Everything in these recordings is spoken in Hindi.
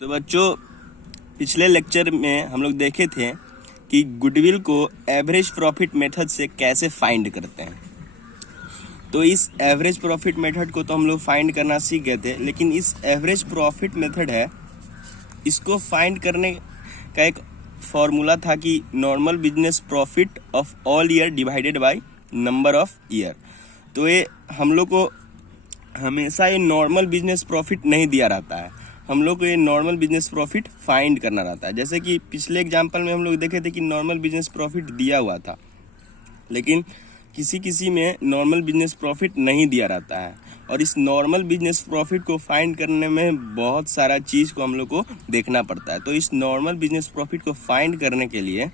तो बच्चों, पिछले लेक्चर में हम लोग देखे थे कि गुडविल को एवरेज प्रॉफिट मेथड से कैसे फाइंड करते हैं। तो इस एवरेज प्रॉफिट मेथड को तो हम लोग फाइंड करना सीख गए थे, लेकिन इस एवरेज प्रॉफिट मेथड है, इसको फाइंड करने का एक फॉर्मूला था कि normal business profit of all year divided by number of year. तो ये हम लोग को हमेशा ये नॉर्मल बिजनेस प्रॉफिट नहीं दिया रहता है, हम लोग को ये नॉर्मल बिजनेस प्रॉफिट फाइंड करना रहता है। जैसे कि पिछले एग्जांपल में हम लोग देखे थे कि नॉर्मल बिजनेस प्रॉफिट दिया हुआ था, लेकिन किसी किसी में नॉर्मल बिजनेस प्रॉफिट नहीं दिया रहता है। और इस नॉर्मल बिजनेस प्रॉफिट को फाइंड करने में बहुत सारा चीज़ को हम लोग को देखना पड़ता है। तो इस नॉर्मल बिजनेस प्रॉफिट को फाइंड करने के लिए,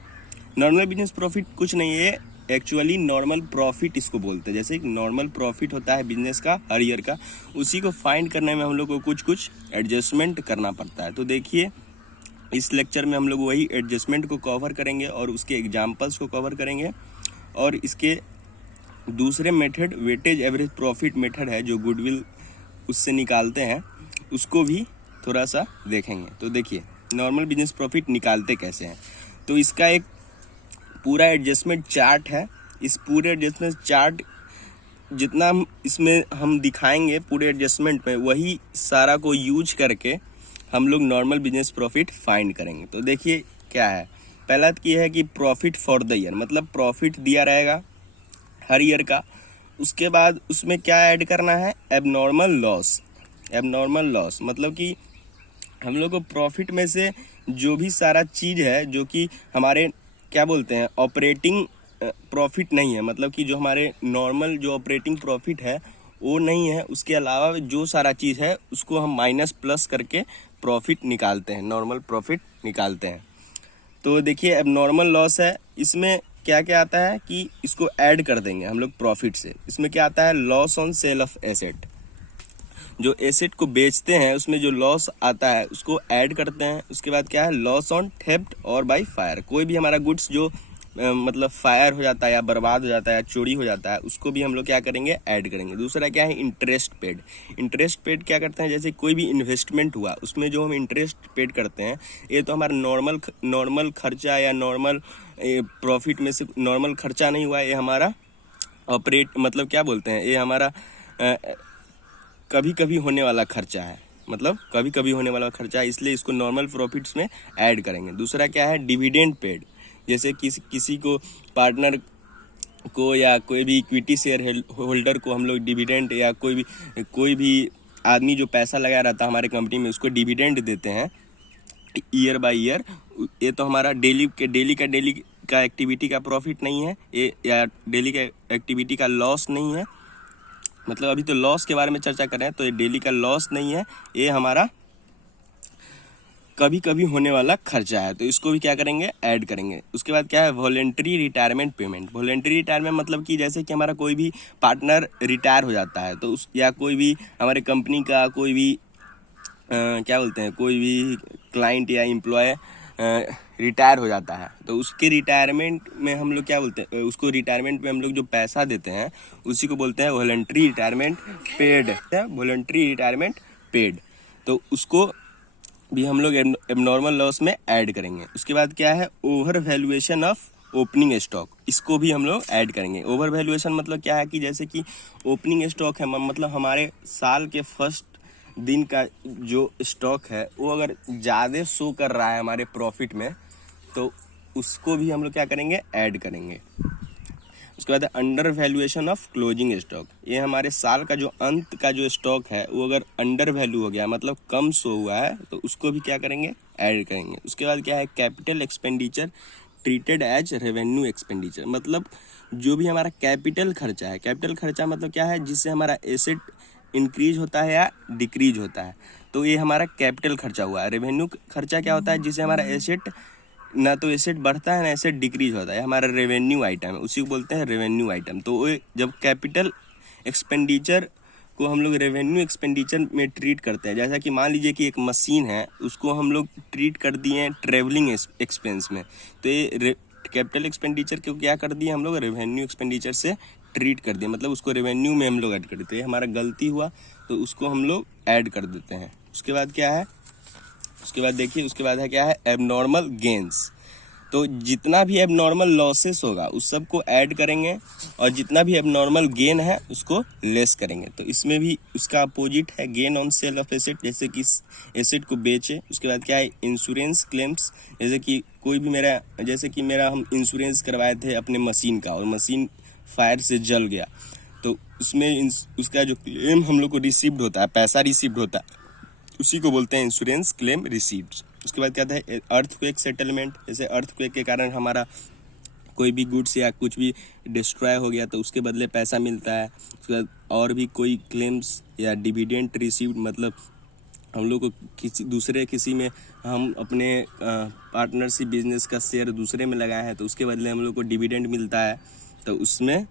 नॉर्मल बिजनेस प्रॉफिट कुछ नहीं है, एक्चुअली नॉर्मल प्रॉफिट इसको बोलते हैं। जैसे नॉर्मल प्रॉफिट होता है बिजनेस का हर ईयर का, उसी को फाइंड करने में हम लोग को कुछ कुछ एडजस्टमेंट करना पड़ता है। तो देखिए, इस लेक्चर में हम लोग वही एडजस्टमेंट को कवर करेंगे और उसके एग्जांपल्स को कवर करेंगे, और इसके दूसरे method weightage average profit method है जो गुडविल उससे निकालते हैं, उसको भी थोड़ा सा देखेंगे। तो देखिए, नॉर्मल बिजनेस प्रॉफिट निकालते कैसे हैं। तो इसका एक पूरा एडजस्टमेंट चार्ट है। इस पूरे एडजस्टमेंट चार्ट जितना इसमें हम दिखाएंगे पूरे एडजस्टमेंट में, वही सारा को यूज करके हम लोग नॉर्मल बिजनेस प्रॉफिट फाइंड करेंगे। तो देखिए क्या है, पहला की है कि प्रॉफिट फॉर द ईयर, मतलब प्रॉफिट दिया रहेगा हर ईयर का। उसके बाद उसमें क्या ऐड करना है, एबनॉर्मल लॉस। एबनॉर्मल लॉस मतलब कि हम लोग को प्रॉफिट में से जो भी सारा चीज़ है जो कि हमारे क्या बोलते हैं ऑपरेटिंग प्रॉफिट नहीं है, मतलब कि जो हमारे नॉर्मल जो ऑपरेटिंग प्रॉफिट है वो नहीं है, उसके अलावा जो सारा चीज़ है उसको हम माइनस प्लस करके प्रॉफिट निकालते हैं, नॉर्मल प्रॉफिट निकालते हैं। तो देखिए, अब नॉर्मल लॉस है, इसमें क्या क्या आता है कि इसको ऐड कर देंगे हम लोग प्रॉफिट से। इसमें क्या आता है, loss on sale of asset, जो एसेट को बेचते हैं उसमें जो लॉस आता है उसको ऐड करते हैं। उसके बाद क्या है, लॉस ऑन थेफ्ट और बाय फायर, कोई भी हमारा गुड्स जो मतलब फायर हो जाता है या बर्बाद हो जाता है या चोरी हो जाता है, उसको भी हम लोग क्या करेंगे, ऐड करेंगे। दूसरा क्या है, इंटरेस्ट पेड। इंटरेस्ट पेड क्या करते हैं, जैसे कोई भी इन्वेस्टमेंट हुआ उसमें जो हम इंटरेस्ट पेड करते हैं, ये तो हमारा नॉर्मल खर्चा या नॉर्मल प्रॉफिट में से नॉर्मल खर्चा नहीं हुआ, ये हमारा ऑपरेट मतलब क्या बोलते हैं, ये हमारा कभी कभी होने वाला खर्चा है, मतलब कभी कभी होने वाला खर्चा है, इसलिए इसको नॉर्मल प्रॉफिट्स में ऐड करेंगे। दूसरा क्या है, डिविडेंड पेड, जैसे किसी को पार्टनर को या कोई भी इक्विटी शेयर होल्डर को हम लोग डिविडेंड, या कोई भी आदमी जो पैसा लगाया रहता है हमारे कंपनी में, उसको डिविडेंड देते हैं ईयर बाय ईयर। ये तो हमारा डेली का एक्टिविटी का प्रॉफिट नहीं है ये, या डेली का एक्टिविटी का लॉस नहीं है, मतलब अभी तो लॉस के बारे में चर्चा कर रहे हैं, तो ये डेली का लॉस नहीं है, ये हमारा कभी कभी होने वाला खर्चा है, तो इसको भी क्या करेंगे, ऐड करेंगे। उसके बाद क्या है, voluntary retirement payment. Voluntary retirement मतलब कि जैसे कि हमारा कोई भी पार्टनर रिटायर हो जाता है, तो उस या कोई भी हमारे कंपनी का कोई भी क्या बोलते हैं, कोई भी क्लाइंट या एम्प्लॉय रिटायर हो जाता है, तो उसके रिटायरमेंट में हम लोग क्या बोलते हैं, उसको रिटायरमेंट में हम लोग जो पैसा देते हैं उसी को बोलते हैं voluntary retirement paid. Voluntary retirement paid, तो उसको भी हम लोग एबनॉर्मल लॉस में ऐड करेंगे। उसके बाद क्या है, over valuation of opening stock, इसको भी हम लोग ऐड करेंगे। ओवर वैल्यूएशन मतलब क्या है कि जैसे कि ओपनिंग स्टॉक है, मतलब हमारे साल के फर्स्ट दिन का जो स्टॉक है वो अगर ज़्यादा शो कर रहा है हमारे प्रॉफिट में, तो उसको भी हम लोग क्या करेंगे, ऐड करेंगे। उसके बाद under valuation of closing stock, ये हमारे साल का जो अंत का जो स्टॉक है वो अगर अंडर वैल्यू हो गया, मतलब कम शो हुआ है, तो उसको भी क्या करेंगे, ऐड करेंगे। उसके बाद क्या है, capital expenditure treated as revenue expenditure, मतलब जो भी हमारा कैपिटल खर्चा है, कैपिटल खर्चा मतलब क्या है, जिससे हमारा एसेट इंक्रीज होता है या डिक्रीज होता है, तो ये हमारा कैपिटल खर्चा हुआ है। रेवेन्यू खर्चा क्या होता है, जिससे हमारा एसेट ना तो एसेट बढ़ता है ना एसेट डिक्रीज होता है, हमारा रेवेन्यू आइटम है, उसी को बोलते हैं रेवेन्यू आइटम। तो जब कैपिटल एक्सपेंडिचर को हम लोग रेवेन्यू एक्सपेंडिचर में ट्रीट करते हैं, जैसा कि मान लीजिए कि एक मशीन है, उसको हम लोग ट्रीट कर दिए हैं ट्रेवलिंग एक्सपेंस में, तो ये कैपिटल एक्सपेंडिचर को क्या कर दिए हम लोग, रेवेन्यू एक्सपेंडिचर से ट्रीट कर दिए, मतलब उसको रेवेन्यू में हम लोग ऐड कर देते हैं। हमारा गलती हुआ तो उसको हम लोग ऐड कर देते हैं। उसके बाद क्या है, उसके बाद देखिए, उसके बाद है क्या है, एबनॉर्मल गेन्स। तो जितना भी एबनॉर्मल लॉसेस होगा उस सब को ऐड करेंगे, और जितना भी एबनॉर्मल गेन है उसको लेस करेंगे। तो इसमें भी उसका अपोजिट है gain on sale of asset, जैसे कि एसेट को बेचे। उसके बाद क्या है, इंश्योरेंस क्लेम्स, जैसे कि कोई भी मेरा हम इंश्योरेंस करवाए थे अपने मशीन का, और मशीन फायर से जल गया, तो उसमें उसका जो क्लेम हम लोग को रिसीव्ड होता है, पैसा रिसीव्ड होता है, उसी को बोलते हैं इंश्योरेंस क्लेम रिसीव्ड। उसके बाद क्या है, अर्थक्वेक सेटलमेंट, जैसे अर्थक्वेक के कारण हमारा कोई भी गुड्स या कुछ भी डिस्ट्रॉय हो गया तो उसके बदले पैसा मिलता है। उसके बाद और भी कोई क्लेम्स या डिविडेंट रिसीव्ड, मतलब हम लोग को किसी में हम अपने पार्टनरशिप बिजनेस का शेयर दूसरे में लगाए हैं, तो उसके बदले हम लोग को डिविडेंड मिलता है, तो उसमें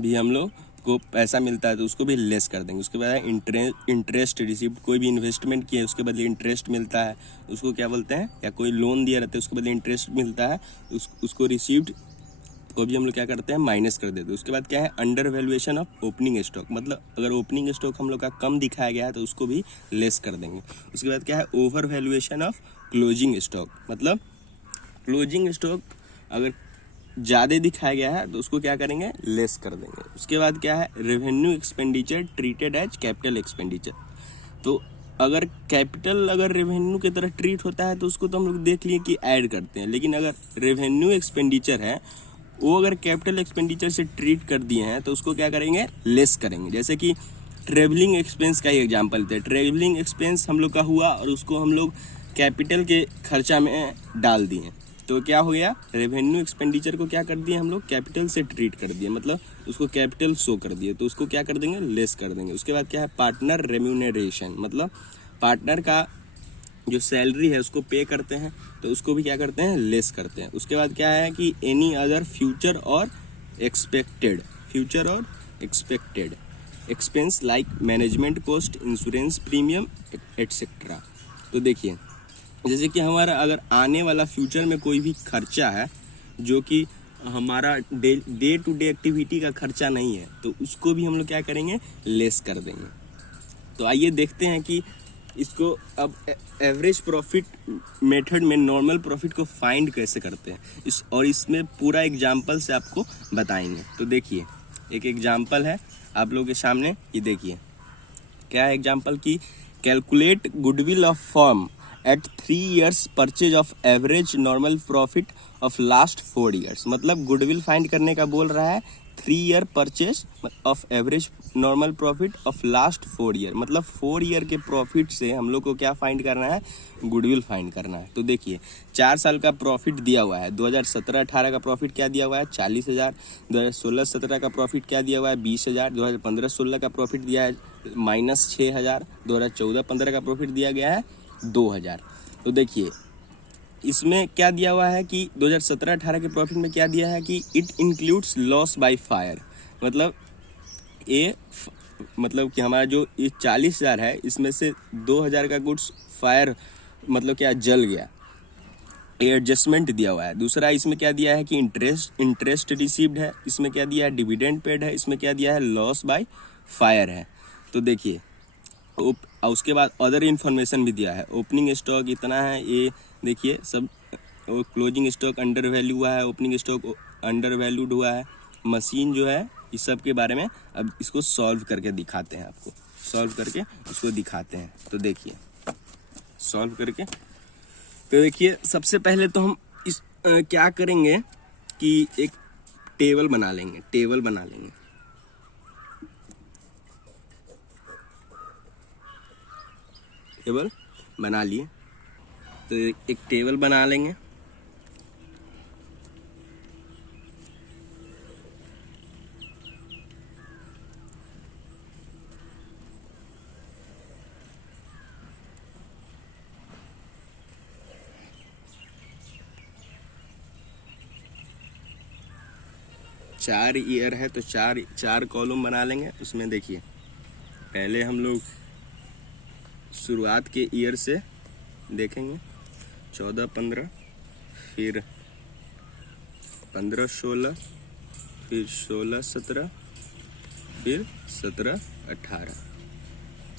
भी हम लोग को पैसा मिलता है, तो उसको भी लेस कर देंगे। उसके बाद इंटरेस्ट रिसीव्ड, कोई भी इन्वेस्टमेंट किया है उसके बदले इंटरेस्ट मिलता है, उसको क्या बोलते हैं, या कोई लोन दिया रहता है उसके बदले इंटरेस्ट मिलता है, उसको रिसीव्ड को भी हम लोग क्या करते हैं, माइनस कर देते हैं। उसके बाद क्या है, under valuation of opening stock, मतलब अगर ओपनिंग स्टॉक हम लोग का कम दिखाया गया है तो उसको भी लेस कर देंगे। उसके बाद क्या है, over valuation of closing stock, मतलब क्लोजिंग स्टॉक अगर ज़्यादा दिखाया गया है तो उसको क्या करेंगे, लेस कर देंगे। उसके बाद क्या है, revenue expenditure treated as capital expenditure. तो अगर कैपिटल अगर रेवेन्यू की तरह ट्रीट होता है तो उसको तो हम लोग देख लिए कि ऐड करते हैं, लेकिन अगर रेवेन्यू एक्सपेंडिचर है वो अगर कैपिटल एक्सपेंडिचर से ट्रीट कर दिए हैं तो उसको क्या करेंगे, लेस करेंगे। जैसे कि ट्रेवलिंग एक्सपेंस का ही एग्जाम्पल थे, ट्रेवलिंग एक्सपेंस हम लोग का हुआ और उसको हम लोग कैपिटल के खर्चा में डाल दिए, तो क्या हो गया, रेवेन्यू एक्सपेंडिचर को क्या कर दिए हम लोग, कैपिटल से ट्रीट कर दिए, मतलब उसको कैपिटल शो कर दिए, तो उसको क्या कर देंगे, लेस कर देंगे। उसके बाद क्या है, पार्टनर रेम्यूनरेशन, मतलब पार्टनर का जो सैलरी है उसको पे करते हैं, तो उसको भी क्या करते हैं, लेस करते हैं। उसके बाद क्या है कि एनी अदर फ्यूचर और expected expense like management cost, insurance premium etcetera. तो देखिए, जैसे कि हमारा अगर आने वाला फ्यूचर में कोई भी खर्चा है जो कि हमारा डे टू डे एक्टिविटी का खर्चा नहीं है, तो उसको भी हम लोग क्या करेंगे, लेस कर देंगे। तो आइए देखते हैं कि इसको अब एवरेज प्रॉफिट मेथड में नॉर्मल प्रॉफिट को फाइंड कैसे करते हैं, इसमें पूरा एग्जाम्पल से आपको बताएंगे। तो देखिए, एक एग्जाम्पल है आप लोगों के सामने, ये देखिए क्या है एग्जाम्पल की, calculate goodwill of firm at 3 years purchase of average normal profit of last 4 years। मतलब गुडविल फाइंड करने का बोल रहा है, 3 year purchase of average normal profit of last 4 year, मतलब 4 year के प्रॉफिट से हम लोग को क्या फाइंड करना है, गुडविल फाइंड करना है। तो देखिए 4 साल का प्रॉफिट दिया हुआ है, 2017-18 का प्रॉफिट क्या दिया हुआ है, 40,000, 2016-17 का प्रॉफिट क्या दिया हुआ है, 20,000, 2015-16 का प्रॉफिट दिया है -6,000, 2014-15 का प्रॉफिट दिया गया है 2,000। तो देखिए इसमें क्या दिया हुआ है कि 2017-18 के प्रॉफिट में क्या दिया है कि it includes loss by fire, मतलब कि हमारा जो ये 40,000 है इसमें से 2,000 का गुड्स फायर मतलब क्या जल गया, ये एडजस्टमेंट दिया हुआ है। दूसरा इसमें क्या दिया है कि इंटरेस्ट रिसीव्ड है, इसमें क्या दिया है, डिविडेंड पेड है, इसमें क्या दिया है, लॉस बाय फायर है। तो देखिए उसके बाद अदर इन्फॉर्मेशन भी दिया है, ओपनिंग स्टॉक इतना है, ये देखिए सब, क्लोजिंग स्टॉक अंडर वैल्यू हुआ है, ओपनिंग स्टॉक अंडर वैल्यूड हुआ है, मशीन जो है, इस सब के बारे में अब इसको सॉल्व करके दिखाते हैं, आपको सॉल्व करके उसको दिखाते हैं। तो देखिए सॉल्व करके, तो देखिए सबसे पहले तो हम इस क्या करेंगे कि एक टेबल बना लेंगे, टेबल बना लिए, तो एक टेबल बना लेंगे। चार ईयर है तो चार कॉलम बना लेंगे। उसमें देखिए पहले हम लोग शुरुआत के ईयर से देखेंगे, 14-15, फिर 15-16, फिर 16-17, फिर 17-18।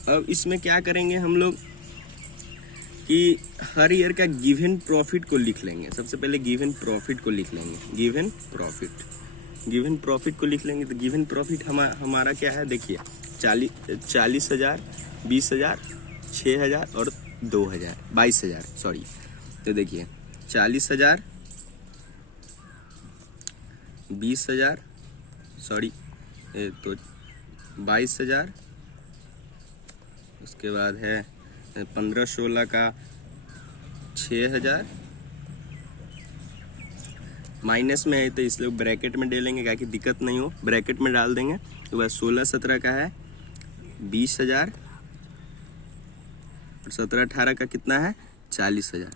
अब इसमें क्या करेंगे हम लोग कि हर ईयर का गिवन प्रॉफिट को लिख लेंगे। सबसे पहले गिवन प्रॉफिट को लिख लेंगे, गिवन प्रॉफिट को लिख लेंगे। तो गिवन प्रॉफिट हमारा क्या है, देखिए 40,000, 20,000, 6,000 और 2,000, 22,000 सॉरी। तो देखिए 40,000, 20,000 सॉरी, तो 22,000, उसके बाद है 15-16 का 6,000, माइनस में है तो इसलिए ब्रैकेट में डालेंगे, क्या कि दिक्कत नहीं हो, ब्रैकेट में डाल देंगे। तो वह 16-17 का है 20,000 और 17-18 का कितना है 40,000।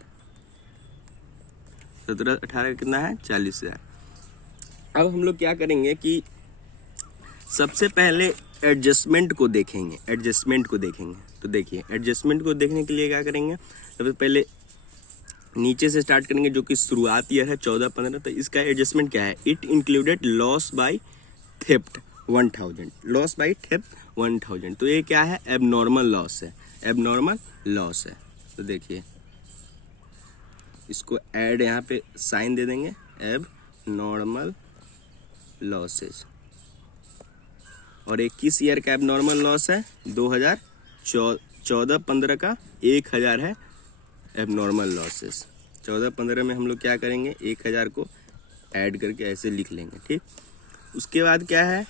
17-18 का कितना है 40,000। अब हम लोग क्या करेंगे कि सबसे पहले एडजस्टमेंट को देखेंगे, तो देखिए एडजस्टमेंट को देखने के लिए क्या करेंगे, सबसे पहले नीचे से स्टार्ट करेंगे जो कि शुरुआत ईयर है 14-15। तो इसका एडजस्टमेंट क्या है, it included loss by theft 1,000, loss by theft 1,000। तो ये क्या है, एबनॉर्मल लॉस है। तो देखिए इसको ऐड यहाँ पे साइन दे देंगे, एबनॉर्मल लॉसेज। और 21 ईयर का एबनॉर्मल लॉस है 2014-15 का 1,000 है एबनॉर्मल लॉसेस। 14-15 में हम लोग क्या करेंगे, 1,000 को ऐड करके ऐसे लिख लेंगे, ठीक। उसके बाद क्या है,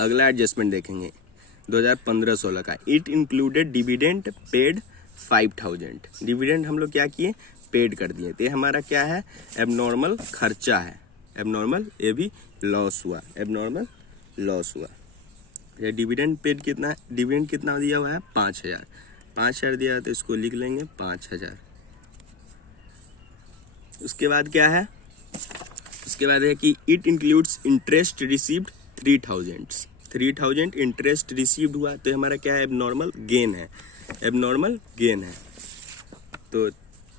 अगला एडजस्टमेंट देखेंगे 2015-16 का, it included dividend paid 5,000। Dividend हम लोग क्या किए, पेड कर दिए। तो ये हमारा क्या है, एबनॉर्मल खर्चा है, एबनॉर्मल, ये भी लॉस हुआ, एबनॉर्मल लॉस हुआ। ये डिविडेंड पेड कितना है, डिविडेंड कितना दिया हुआ है 5,000 दिया है, तो इसको लिख लेंगे 5,000। उसके बाद क्या है, उसके बाद है कि it includes interest received 3,000 interest received हुआ। तो हमारा क्या है, एबनॉर्मल गेन है, तो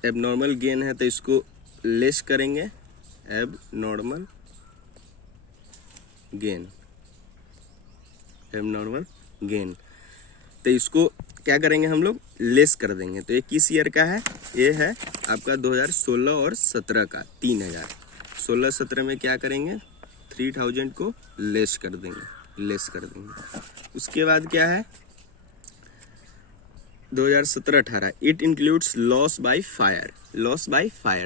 एबनॉर्मल गेन है तो इसको लेस करेंगे, एबनॉर्मल गेन। तो इसको क्या करेंगे, हम लोग लेस कर देंगे। तो ये किस ईयर का है, ये है आपका 2016 और 17 का 3,000। 16-17 में क्या करेंगे, 3,000 को लेस कर देंगे। उसके बाद क्या है 2017-18, it includes loss by fire.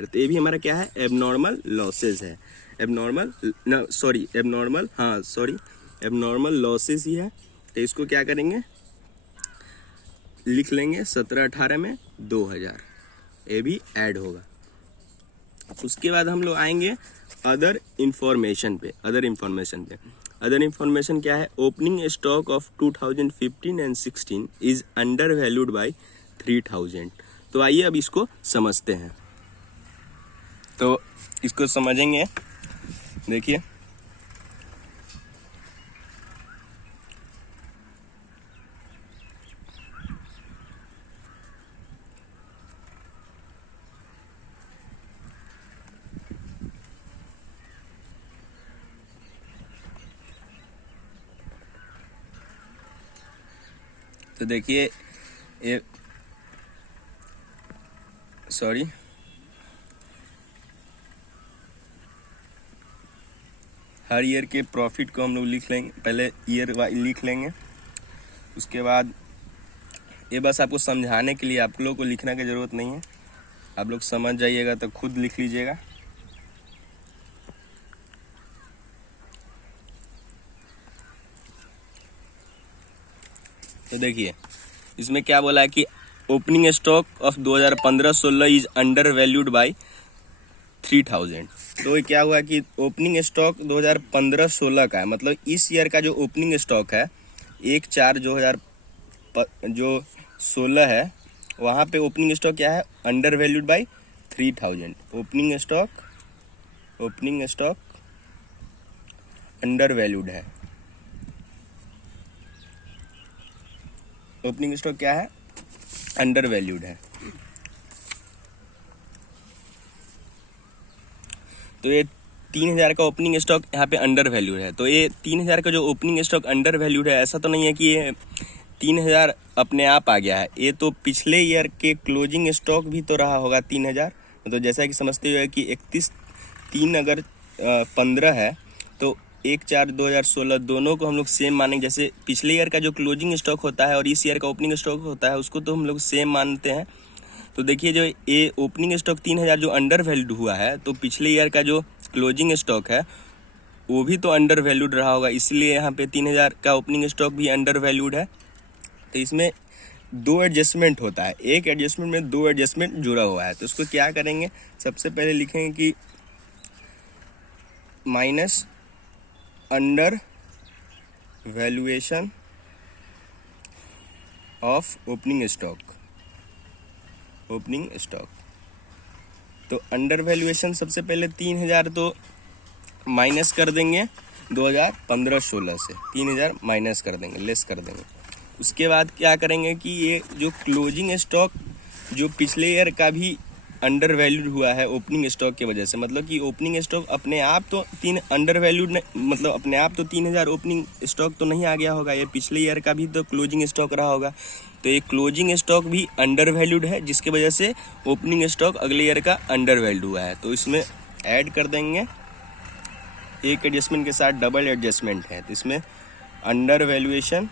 तो ये भी हमारा क्या है, एबनॉर्मल लॉसेज है, एबनॉर्मल लॉसेज ही है। तो इसको क्या करेंगे, लिख लेंगे 17-18 में 2,000, ये भी ऐड होगा। उसके बाद हम लोग आएंगे अदर इंफॉर्मेशन पे। अदर इंफॉर्मेशन क्या है, opening stock of 2015 and 16 is under valued bye 3,000। तो आइए अब इसको समझते हैं। तो इसको समझेंगे, देखिए तो देखिए ये सॉरी हर ईयर के प्रॉफिट को हम लोग लिख लेंगे, पहले ईयर लिख लेंगे। उसके बाद ये बस आपको समझाने के लिए, आप लोगों को लिखने की ज़रूरत नहीं है, आप लोग समझ जाइएगा तो खुद लिख लीजिएगा। तो देखिए इसमें क्या बोला है कि opening stock of 2015-16 is under valued bye 3,000। तो ये क्या हुआ कि ओपनिंग स्टॉक 2015-16 का है, मतलब इस ईयर का जो ओपनिंग स्टॉक है 1/4/2016 है, वहाँ पे ओपनिंग स्टॉक क्या है, under valued bye 3,000। Opening stock under valued है, ओपनिंग स्टॉक क्या है, अंडर वैल्यूड है। तो ये 3,000 का ओपनिंग स्टॉक यहाँ पे अंडर वैल्यूड है। तो ये 3,000 का जो ओपनिंग स्टॉक अंडर वैल्यूड है, ऐसा तो नहीं है कि ये 3000 अपने आप आ गया है। ये तो पिछले ईयर के क्लोजिंग स्टॉक भी तो रहा होगा 3000। तो जैसा कि समझते हुए कि 31/3 अगर 15 है तो 1/4/2016 दोनों को हम लोग सेम मानेंगे। जैसे पिछले ईयर का जो क्लोजिंग स्टॉक होता है और इस ईयर का ओपनिंग स्टॉक होता है उसको तो हम लोग सेम मानते हैं। तो देखिए जो ये ओपनिंग स्टॉक 3000 जो अंडर वैल्यूड हुआ है, तो पिछले ईयर का जो क्लोजिंग स्टॉक है वो भी तो अंडर वैल्यूड रहा होगा, इसलिए यहाँ पे 3000 का ओपनिंग स्टॉक भी अंडर वैल्यूड है। तो इसमें 2 एडजस्टमेंट होता है, एक एडजस्टमेंट में 2 एडजस्टमेंट जुड़ा हुआ है। तो उसको क्या करेंगे, सबसे पहले लिखेंगे कि minus under valuation of opening stock. तो अंडर वैल्यूएशन सबसे पहले 3000 तो माइनस कर देंगे 2015-16 से, 3000 माइनस कर देंगे, लेस कर देंगे। उसके बाद क्या करेंगे कि ये जो क्लोजिंग स्टॉक जो पिछले ईयर का भी अंडर वैल्यूड हुआ है ओपनिंग स्टॉक की वजह से, मतलब कि ओपनिंग स्टॉक अपने आप तो अंडर वैल्यूड मतलब अपने आप तो 3000 ओपनिंग स्टॉक तो नहीं आ गया होगा, ये पिछले ईयर का भी तो क्लोजिंग स्टॉक रहा होगा। तो ये क्लोजिंग स्टॉक भी अंडर वैल्यूड है, जिसकी वजह से ओपनिंग स्टॉक अगले ईयर का अंडर वैल्यूड हुआ है। तो इसमें ऐड कर देंगे, एक एडजस्टमेंट के साथ डबल एडजस्टमेंट है, तो इसमें under valuation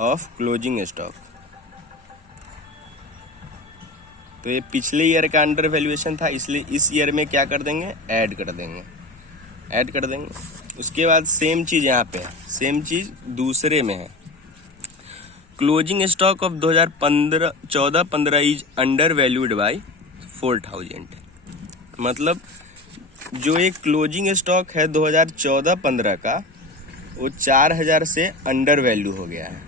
of closing stock. तो ये पिछले ईयर का अंडर वैल्यूएशन था, इसलिए इस ईयर में क्या कर देंगे, ऐड कर देंगे। उसके बाद सेम चीज यहाँ पे है, सेम चीज दूसरे में है। Closing stock of 2014-15 is under valued by 4000। मतलब जो एक क्लोजिंग स्टॉक है 2014-15 का, वो 4000 से अंडर वैल्यू हो गया है।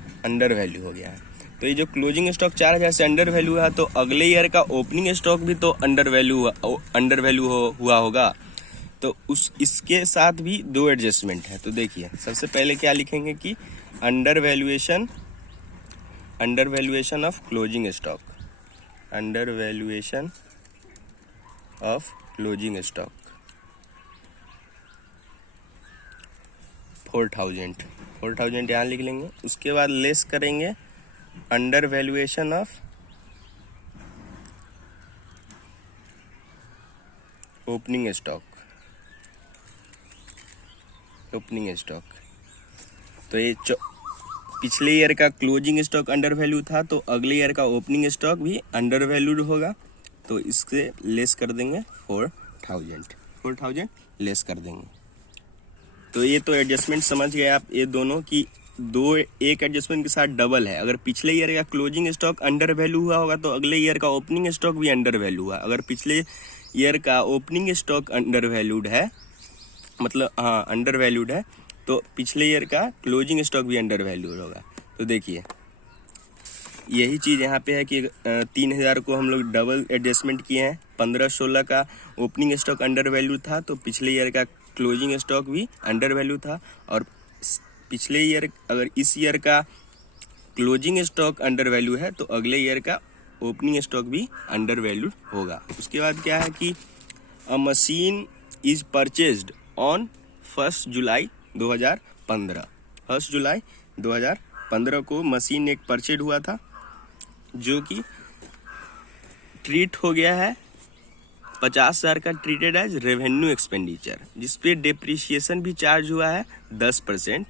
तो ये जो क्लोजिंग स्टॉक 4000 से अंडर वैल्यू है, तो अगले ईयर का ओपनिंग स्टॉक भी तो अंडर वैल्यू हुआ होगा। तो इसके साथ भी 2 एडजस्टमेंट है। तो देखिए सबसे पहले क्या लिखेंगे कि under valuation of closing stock, 4000 यहाँ लिख लेंगे। उसके बाद लेस करेंगे under valuation of opening stock. तो ये पिछले ईयर का क्लोजिंग स्टॉक अंडर वैल्यू था, तो अगले ईयर का ओपनिंग स्टॉक भी अंडर वैल्यूड होगा। तो इससे लेस कर देंगे 4000 लेस कर देंगे। तो ये तो एडजस्टमेंट समझ गए आप, ये दोनों की एक एडजस्टमेंट के साथ डबल है। अगर पिछले ईयर का क्लोजिंग स्टॉक अंडर वैल्यू हुआ होगा, तो अगले ईयर का ओपनिंग स्टॉक भी अंडर वैल्यू हुआ। अगर पिछले ईयर का ओपनिंग स्टॉक अंडर वैल्यूड है, मतलब हाँ अंडर वैल्यूड है, तो पिछले ईयर का क्लोजिंग स्टॉक भी अंडर वैल्यूड होगा। तो देखिए यही चीज़ यहाँ पे है कि 3000 को हम लोग डबल एडजस्टमेंट किए हैं। 15-16 का ओपनिंग स्टॉक अंडर वैल्यू था, तो पिछले ईयर का क्लोजिंग स्टॉक भी अंडर वैल्यू था। और पिछले ईयर अगर इस ईयर का क्लोजिंग स्टॉक अंडर वैल्यू है, तो अगले ईयर का ओपनिंग स्टॉक भी अंडर वैल्यूड होगा। उसके बाद क्या है कि अ मशीन इज परचेज्ड ऑन 1 जुलाई 2015। 1 जुलाई 2015 को मशीन एक परचेज हुआ था, जो कि ट्रीट हो गया है 50,000 का, ट्रीटेड एज रेवेन्यू एक्सपेंडिचर, जिसपे डिप्रिसिएशन भी चार्ज हुआ है 10%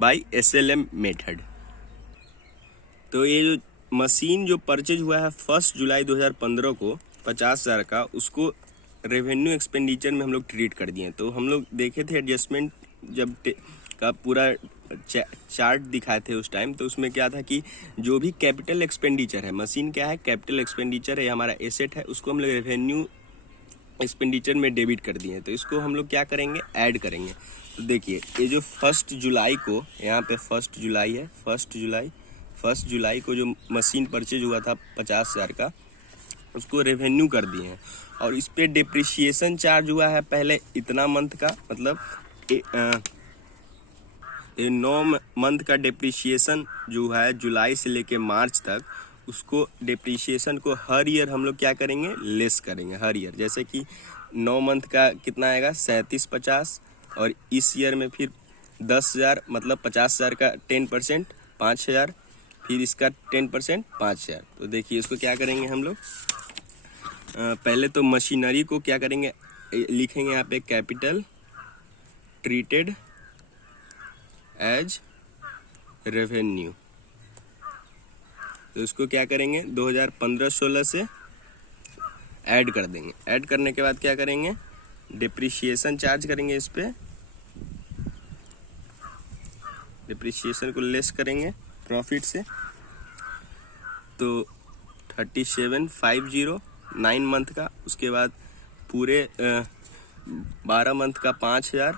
बाई SLM मेथड। तो ये जो मशीन जो परचेज हुआ है 1 जुलाई 2015 को 50,000 का, उसको रेवेन्यू एक्सपेंडिचर में हम लोग ट्रीट कर दिए। तो हम लोग देखे थे एडजस्टमेंट जब का पूरा चार्ट दिखाए थे उस टाइम, तो उसमें क्या था कि जो भी कैपिटल एक्सपेंडिचर है, मशीन क्या है, कैपिटल एक्सपेंडिचर है, हमारा एसेट है, उसको हम लोग रेवेन्यू एक्सपेंडिचर में डेबिट कर दिए। तो इसको हम लोग क्या करेंगे, ऐड करेंगे। तो देखिए ये जो 1 जुलाई को, यहाँ पे 1 जुलाई है, 1 जुलाई को जो मशीन परचेज हुआ था 50,000 का, उसको रेवेन्यू कर दिए हैं। और इस पे डिप्रिसिएशन चार्ज हुआ है पहले इतना मंथ का, मतलब 9 मंथ का डिप्रिसिएशन जो है जुलाई से लेके मार्च तक, उसको डिप्रिसिएशन को हर ईयर हम लोग क्या करेंगे, लेस करेंगे हर ईयर। जैसे कि 9 मंथ का कितना आएगा, 3750, और इस ईयर में फिर 10,000 मतलब 50,000 का 10% 5,000, फिर इसका 10% 5,000। तो देखिए इसको क्या करेंगे हम लोग, पहले तो मशीनरी को क्या करेंगे, लिखेंगे यहाँ पे कैपिटल ट्रीटेड एज रेवेन्यू। तो इसको क्या करेंगे 2015-16 से ऐड कर देंगे। ऐड करने के बाद क्या करेंगे, डिप्रिशिएशन चार्ज करेंगे, इस पे डिप्रिशिएशन को लेस करेंगे प्रॉफिट से। तो 3750 9 मंथ का, उसके बाद पूरे 12 मंथ का 5,000,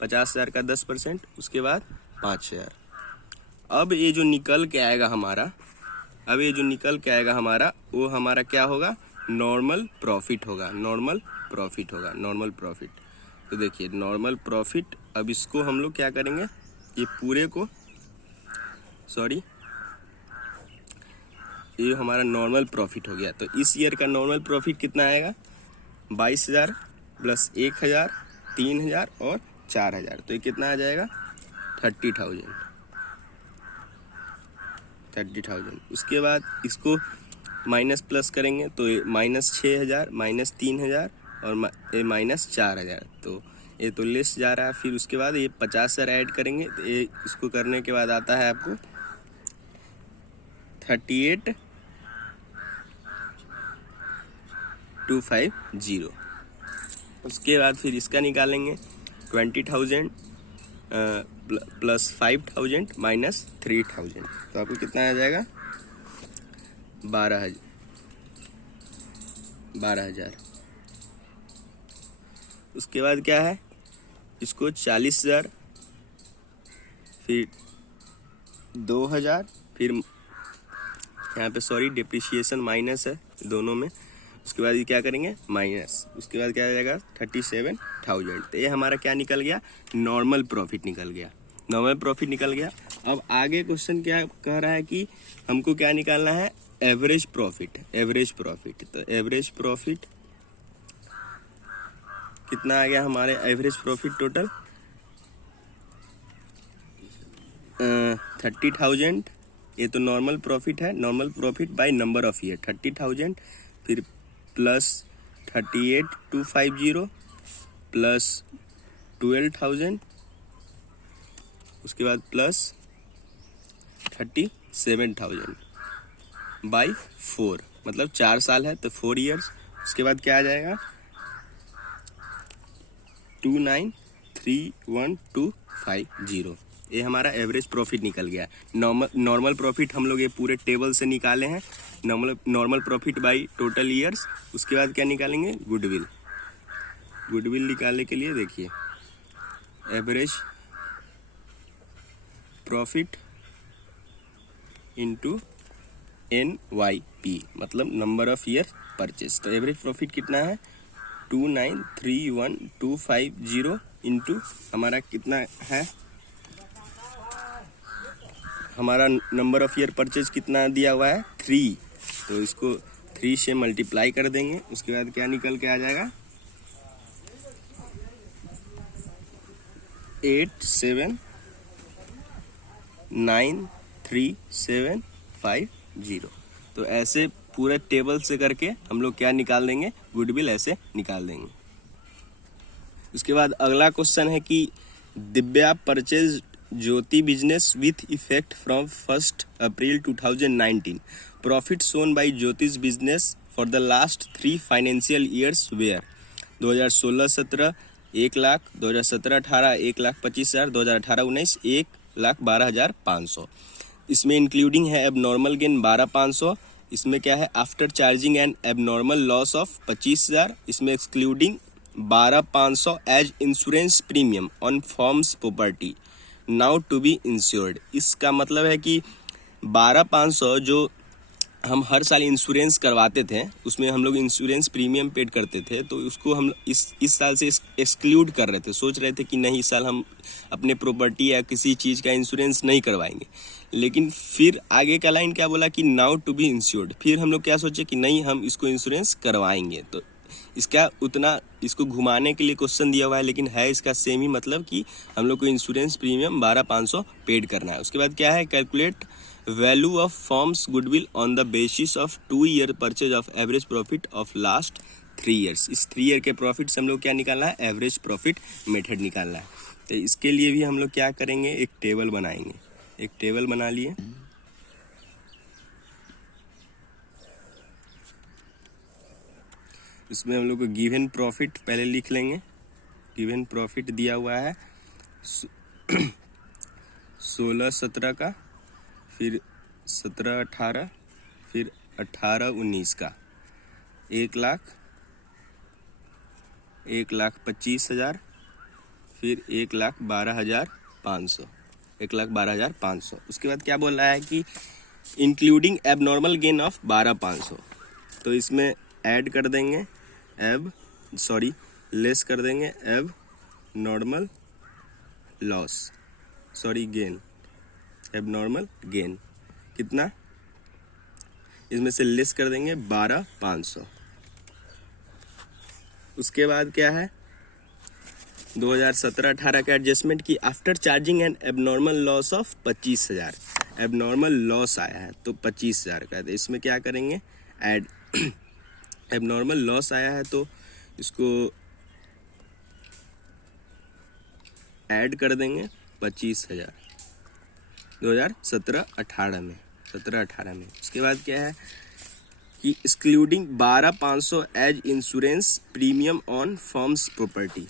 50,000 का 10%, उसके बाद 5,000। अब ये जो निकल के आएगा हमारा, वो हमारा क्या होगा, नॉर्मल प्रॉफिट होगा। Normal profit. तो देखिए नॉर्मल प्रॉफिट, अब इसको हम लोग क्या करेंगे, ये पूरे को ये हमारा नॉर्मल प्रॉफिट हो गया। तो इस ईयर का नॉर्मल प्रॉफिट कितना आएगा, 22,000 प्लस 1,000, 3,000 और 4,000। तो ये कितना आ जाएगा, 30,000। उसके बाद इसको माइनस प्लस करेंगे तो ये -6,000, -3,000 और -4,000। तो ये तो लेस जा रहा है। फिर उसके बाद ये 50,000 ऐड करेंगे, तो ये इसको करने के बाद आता है आपको 38,250। उसके बाद फिर इसका निकालेंगे 20,000 प्लस 5,000 माइनस 3,000। तो आपको कितना आ जाएगा, 12,000। उसके बाद क्या है, इसको 40,000, फिर 2,000, फिर यहाँ पे डिप्रिशिएशन माइनस है दोनों में। उसके बाद ये क्या करेंगे, माइनस, उसके बाद क्या आ जाएगा 37,000। तो ये हमारा क्या निकल गया, नॉर्मल प्रॉफिट निकल गया। अब आगे क्वेश्चन क्या कह रहा है कि हमको क्या निकालना है, एवरेज प्रॉफिट। तो एवरेज प्रॉफिट कितना आ गया हमारे, एवरेज प्रॉफिट टोटल 30,000। ये तो नॉर्मल प्रॉफिट है, normal profit by number of year 30,000, फिर प्लस 38,250 प्लस 12,000, उसके बाद प्लस 37,000 बाई 4, मतलब 4 साल है तो 4 ईयर्स। उसके बाद क्या आ जाएगा, 29,31250। ये हमारा एवरेज प्रॉफिट निकल गया। नॉर्मल प्रॉफिट हम लोग ये पूरे टेबल से निकाले हैं, normal profit by total years. उसके बाद क्या निकालेंगे, गुडविल निकालने के लिए देखिए एवरेज प्रॉफिट इंटू NYP, मतलब नंबर ऑफ ईयर परचेज। तो एवरेज प्रॉफिट कितना है, 29,31250 इंटू हमारा कितना है, हमारा नंबर ऑफ ईयर परचेज कितना दिया हुआ है 3। तो इसको 3 से मल्टीप्लाई कर देंगे। उसके बाद क्या निकल के आ जाएगा, 87,93750। तो ऐसे पूरे टेबल से करके हम लोग क्या निकाल देंगे, गुडविल ऐसे निकाल देंगे। उसके बाद अगला क्वेश्चन है कि Divya purchase Jyoti business with effect from 1 April 2019। Profit shown by Jyotish business for the last 3 financial years where 2016-17 1 lakh, 2017-18 1,25,000, 2018-19 1,12,500। इसमें इंक्लूडिंग है एबनॉर्मल गेन 12,500। इसमें क्या है, after charging and abnormal loss of 25,000। इसमें excluding 12,500 as insurance premium on forms property now to be insured. इसका मतलब है कि 12,500 जो हम हर साल इंश्योरेंस करवाते थे, उसमें हम लोग इंश्योरेंस प्रीमियम पेड करते थे, तो उसको हम इस साल से एक्सक्लूड कर रहे थे। सोच रहे थे कि नहीं, इस साल हम अपने प्रॉपर्टी या किसी चीज़ का इंश्योरेंस नहीं करवाएंगे। लेकिन फिर आगे का लाइन क्या बोला कि नाउ टू बी इंश्योर्ड। फिर हम लोग क्या सोचे कि नहीं, हम इसको इंश्योरेंस करवाएंगे। तो इसका उतना इसको घुमाने के लिए क्वेश्चन दिया हुआ है, लेकिन है इसका सेम ही मतलब कि हम लोग को इंश्योरेंस प्रीमियम 12,500 पेड करना है। उसके बाद क्या है, calculate value of firms goodwill on the basis of 2 year purchase of average profit of last 3 years. इस 3 ईयर के प्रॉफिट से हम लोग क्या निकालना है, एवरेज प्रॉफिट मेथड निकालना है। तो इसके लिए भी हम लोग क्या करेंगे, एक टेबल बनाएंगे। एक टेबल बना लिए, इसमें हम लोग को गिवन प्रॉफिट पहले लिख लेंगे। गिवन प्रॉफिट दिया हुआ है 16-17 का, फिर 17-18, फिर 18-19 का, 1,25,000, फिर 1,12,500, 1,12,500। उसके बाद क्या बोल रहा है कि इंक्लूडिंग एबनॉर्मल गेन ऑफ 12,500, तो इसमें ऐड कर देंगे लेस कर देंगे एब normal loss, gain, abnormal gain कितना, इसमें से लेस कर देंगे 12,500। उसके बाद क्या है, 2017-18 का एडजस्टमेंट की after charging and abnormal loss of 25,000, abnormal loss आया है तो 25,000 का है, तो इसमें क्या करेंगे, ऐड एबनॉर्मल लॉस आया है तो इसको ऐड कर देंगे 25,000 2017-18 में, 17-18 में। उसके बाद क्या है कि excluding 12,500 as insurance premium on firm's property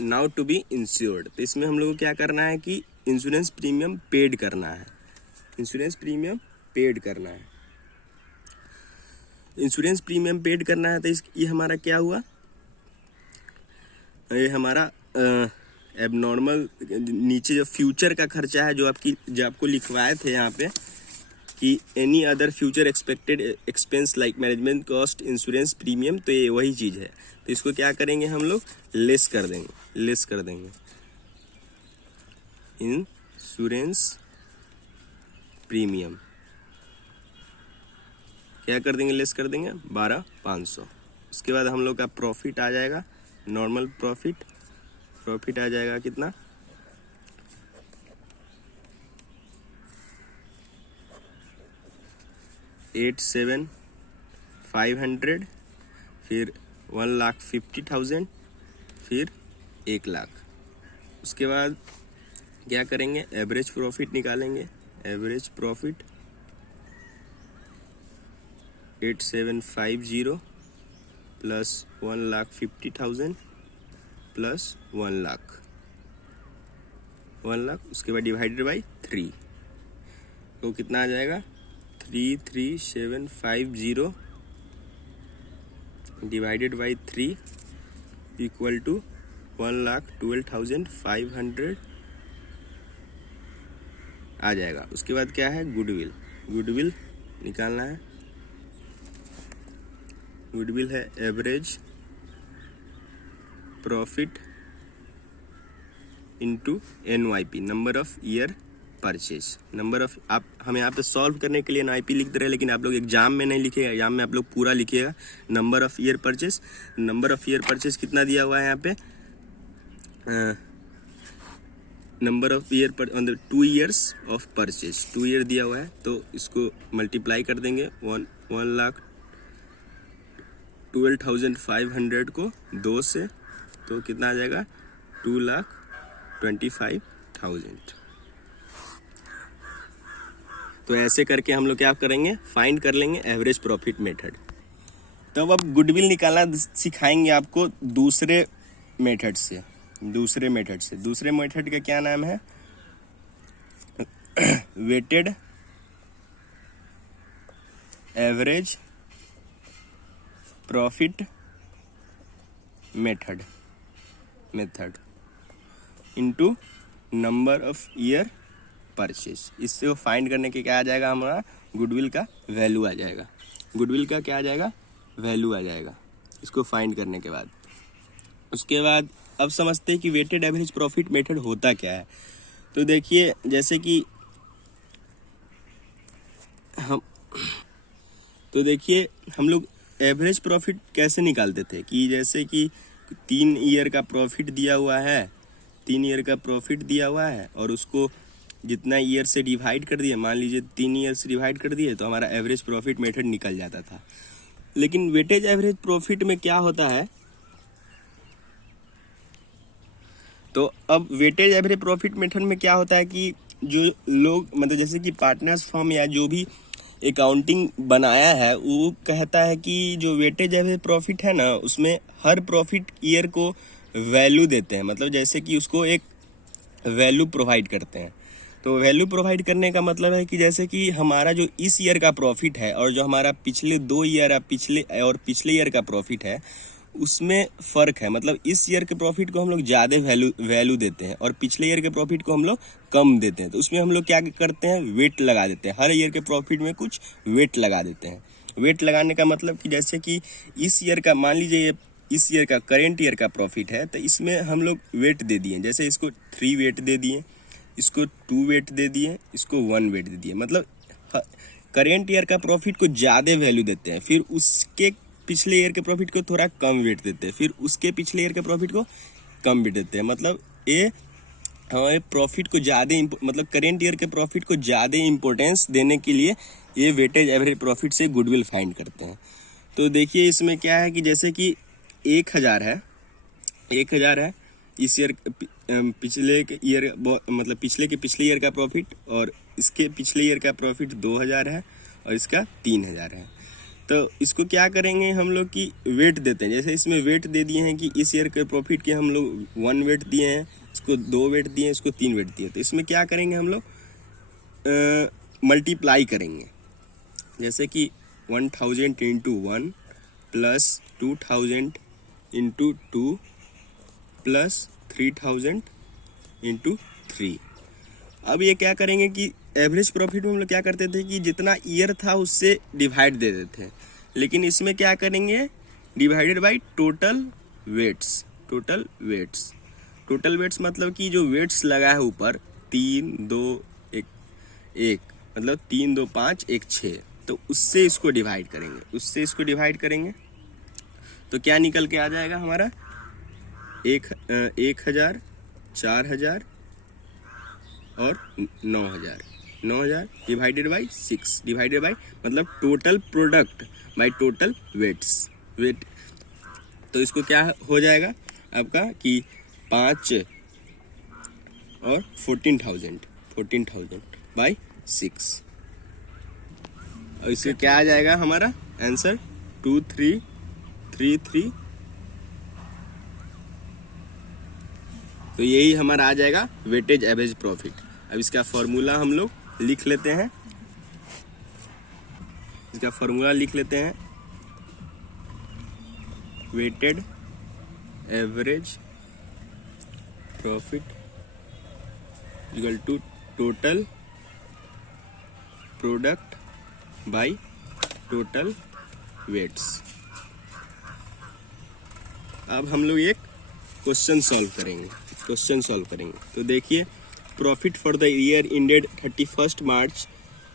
now to be insured. तो इसमें हम लोग को क्या करना है कि इंश्योरेंस प्रीमियम पेड करना है, इंश्योरेंस प्रीमियम पेड करना है, इंश्योरेंस प्रीमियम पेड करना है। तो ये हमारा क्या हुआ, ये हमारा एबनॉर्मल, नीचे जो फ्यूचर का खर्चा है जो आपको लिखवाए थे यहाँ पे कि any other future expected expense like management cost insurance premium, तो ये वही चीज़ है। तो इसको क्या करेंगे हम लोग, लेस कर देंगे इंश्योरेंस प्रीमियम, क्या कर देंगे, लेस कर देंगे 12,500। उसके बाद हम लोग का प्रॉफिट आ जाएगा, नॉर्मल प्रॉफिट आ जाएगा कितना, 8,7,500, फिर 1,50,000, फिर 1,00,000। उसके बाद क्या करेंगे, एवरेज प्रॉफिट निकालेंगे। एवरेज प्रॉफिट 8,750 प्लस 1,50,000 प्लस 1,00,000, उसके बाद डिवाइडेड बाई 3, तो कितना आ जाएगा, 3,3750 डिवाइडेड बाई 3 इक्वल टू 1,12,500 आ जाएगा। उसके बाद क्या है, गुडविल निकालना है। गुडविल है average profit into NYP, number of year purchase. Number of, आप हम यहाँ पे सॉल्व करने के लिए NYP लिख दे रहे हैं, लेकिन आप लोग एग्जाम में नहीं लिखेगा, एग्जाम में आप लोग पूरा लिखिएगा number of year purchase. Number of year purchase कितना दिया हुआ है यहाँ पे, नंबर ऑफ ईयर पर on the 2 years of purchase, 2 year दिया हुआ है, तो इसको मल्टीप्लाई कर देंगे 1,12,500 को 2 से, तो कितना आ जाएगा, 2,25,000। तो ऐसे करके हम लोग क्या करेंगे, फाइंड कर लेंगे एवरेज प्रॉफिट मेथड। तब अब गुडविल निकालना सिखाएंगे आपको दूसरे मेथड से। दूसरे मेथड का क्या नाम है, weighted average profit method into number of year purchase. इससे वो फाइंड करने के क्या आ जाएगा, हमारा गुडविल का वैल्यू आ जाएगा। गुडविल का क्या आ जाएगा, वैल्यू आ जाएगा इसको फाइंड करने के बाद। उसके बाद अब समझते हैं कि वेटेड एवरेज प्रॉफिट मेथड होता क्या है। तो देखिए, जैसे कि हम लोग एवरेज प्रॉफिट कैसे निकालते थे कि जैसे कि 3 ईयर का प्रॉफिट दिया हुआ है, 3 ईयर का प्रॉफिट दिया हुआ है और उसको जितना ईयर से डिवाइड कर दिए, मान लीजिए 3 ईयर से डिवाइड कर दिए तो हमारा एवरेज प्रॉफिट मेथड निकल जाता था। लेकिन वेटेज एवरेज प्रॉफिट में क्या होता है, तो अब वेटेज एवरेज प्रॉफिट मेथड में क्या होता है कि जो लोग मतलब जैसे कि पार्टनर्स फर्म या जो भी अकाउंटिंग बनाया है वो कहता है कि जो वेटेज एवरेज प्रॉफिट है ना उसमें हर प्रॉफिट ईयर को वैल्यू देते हैं, मतलब जैसे कि उसको एक वैल्यू प्रोवाइड करते हैं। तो वैल्यू प्रोवाइड करने का मतलब है कि जैसे कि हमारा जो इस ईयर का प्रॉफिट है और जो हमारा पिछले 2 ईयर पिछले ईयर का प्रॉफिट है उसमें फ़र्क है, मतलब इस ईयर के प्रॉफिट को हम लोग ज़्यादा वैल्यू देते हैं और पिछले ईयर के प्रॉफिट को हम लोग कम देते हैं। तो उसमें हम लोग क्या करते हैं, वेट लगा देते हैं, हर ईयर के प्रॉफिट में कुछ वेट लगा देते हैं। वेट लगाने का मतलब कि जैसे कि इस ईयर का मान लीजिए इस ईयर का करेंट ईयर का प्रॉफिट है तो इसमें हम लोग वेट दे दिए, जैसे इसको 3 वेट दे दिए, इसको 2 वेट दे दिए, इसको 1 वेट दे दिए, मतलब करेंट ईयर का प्रॉफिट को ज़्यादा वैल्यू देते हैं, फिर उसके पिछले ईयर के प्रॉफिट को थोड़ा कम वेट देते हैं, फिर उसके पिछले ईयर के प्रॉफिट को कम वेट देते हैं। मतलब ये हमारे प्रॉफिट को ज़्यादा मतलब करेंट ईयर के प्रॉफिट को ज़्यादा इंपॉर्टेंस देने के लिए ये वेटेज एवरेज प्रॉफिट से गुडविल फाइंड करते हैं। तो देखिए इसमें क्या है कि जैसे कि 1000 है इस ईयर पिछले के ईयर मतलब पिछले के पिछले ईयर का प्रॉफिट और इसके पिछले ईयर का प्रॉफिट 2000 है और इसका 3000 है। तो इसको क्या करेंगे हम लोग कि वेट देते हैं, जैसे इसमें वेट दे दिए हैं कि इस ईयर के प्रॉफिट के हम लोग 1 वेट दिए हैं, इसको 2 वेट दिए हैं, इसको 3 वेट दिए। तो इसमें क्या करेंगे हम लोग मल्टीप्लाई करेंगे, जैसे कि 1000 into 1 plus 2000 into 2 plus 3000 into 3। अब ये क्या करेंगे कि एवरेज प्रॉफिट में हम लोग क्या करते थे कि जितना ईयर था उससे डिवाइड दे देते थे, लेकिन इसमें क्या करेंगे divided by total weights. Total weights मतलब कि जो वेट्स लगा है ऊपर 3 2 1 मतलब 3 2 5 1 6, तो उससे इसको डिवाइड करेंगे, तो क्या निकल के आ जाएगा हमारा 1000 4000 और 9000 डिवाइडेड बाई 6 डिवाइडेड बाई मतलब total product by total weight. तो इसको क्या हो जाएगा आपका कि 5 और 14,000 बाई 6 और इससे क्या आ जाएगा हमारा आंसर 2333। तो यही हमारा आ जाएगा वेटेज एवरेज प्रॉफिट। अब इसका फॉर्मूला हम लोग लिख लेते हैं, weighted average profit equal to total product by total weights. अब हम लोग एक क्वेश्चन सॉल्व करेंगे। तो देखिए profit for the year ended 31 March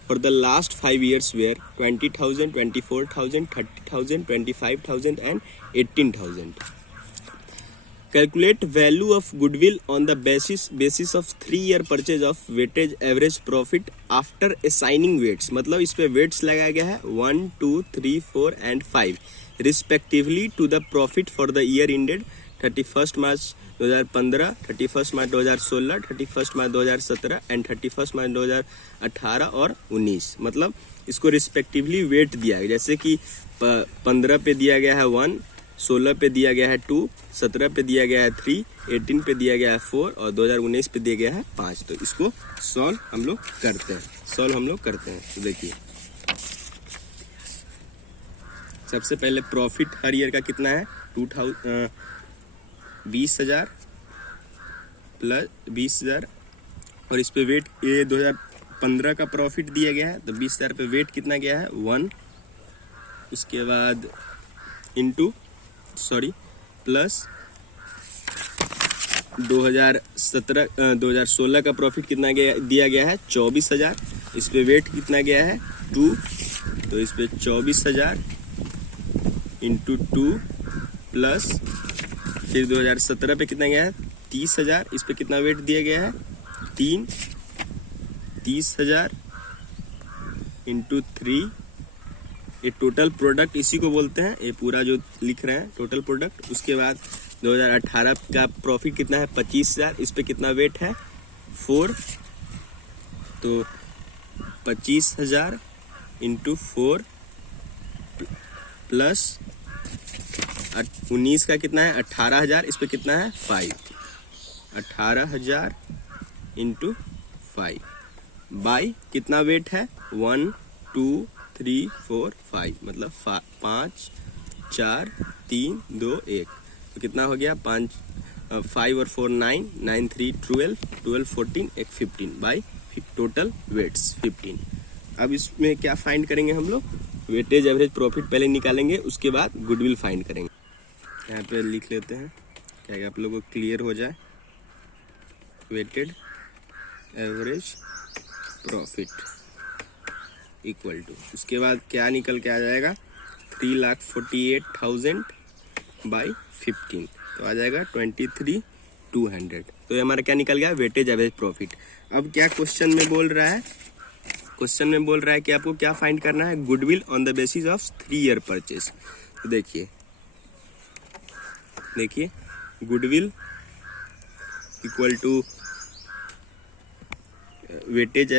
for the last 5 years were 20,000 24,000 30,000 25,000 and 18,000। Calculate value of goodwill on the basis of 3 year purchase of weightage average profit after assigning weights. मतलब इस पे वेट्स लगाया गया है 1 2 3 4 and 5 respectively to the profit for the year ended 31 March 2015, 31 March 2016, 31 March 2017 and 31 March 2018 और 19। मतलब इसको रिस्पेक्टिवली वेट दिया गया, जैसे कि 15 पे दिया गया है 1, 16 पे दिया गया है 2, 17 पे दिया गया है 3, 18 पे दिया गया है 4 और 2019 पे दिया गया है 5। तो इसको सॉल्व हम लोग करते हैं। तो देखिए सबसे पहले प्रॉफिट हर ईयर का कितना है 20,000 प्लस 20,000 और इस पे वेट ये 2015 का प्रॉफिट दिया गया है, तो 20,000 पे वेट कितना गया है 1। उसके बाद प्लस 2016 का प्रॉफिट कितना दिया गया है 24,000, इस पे वेट कितना गया है 2, तो इस पे 24,000 इंटू 2 प्लस फिर 2017 पे कितना गया है 30,000, इस पे कितना वेट दिया गया है 30,000 इंटू 3, ये टोटल प्रोडक्ट इसी को बोलते हैं, ये पूरा जो लिख रहे हैं टोटल प्रोडक्ट। उसके बाद 2018 का प्रॉफिट कितना है 25,000, इस पे कितना वेट है 4, तो 25,000 इंटू 4 प्लस 19 का कितना है 18,000, इस पे कितना है 5, 18,000 इंटू 5 बाई कितना वेट है 1 2 3 4 5, मतलब 5 4 3 2 1, तो कितना हो गया 5 और 4 9 9 3 12 12 14 1 15 बाई टोटल वेट्स 15। अब इसमें क्या फाइंड करेंगे हम लोग, वेटेज एवरेज प्रॉफिट पहले निकालेंगे, उसके बाद गुडविल फाइंड करेंगे। यहाँ पे लिख लेते हैं क्या आप लोगों को क्लियर हो जाए। Weighted average profit equal to, उसके बाद क्या निकल के आ जाएगा 3,48,000 बाई 15, तो आ जाएगा 23,200। तो ये हमारा क्या निकल गया वेटेज एवरेज प्रॉफिट। अब क्या क्वेश्चन में बोल रहा है, क्वेश्चन में बोल रहा है कि आपको क्या फाइंड करना है goodwill on the basis of 3 year purchase. तो देखिए goodwill equal to weighted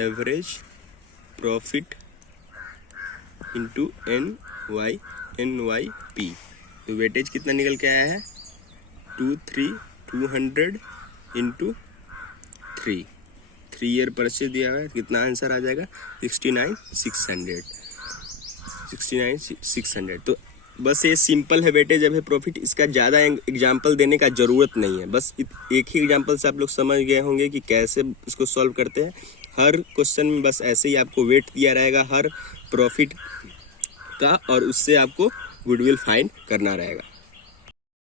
average profit into NYP। तो वेटेज कितना निकल के आया है 23,200 इंटू 3 ईयर परचेज दिया हुआ है, कितना आंसर आ जाएगा 69,600। तो बस ये सिंपल है वेटेज एवरेज प्रॉफिट, इसका ज़्यादा एग्जाम्पल देने का ज़रूरत नहीं है, बस एक ही एग्जाम्पल से आप लोग समझ गए होंगे कि कैसे इसको सॉल्व करते हैं। हर क्वेश्चन में बस ऐसे ही आपको वेट दिया रहेगा हर प्रॉफिट का, और उससे आपको गुडविल फाइंड करना रहेगा।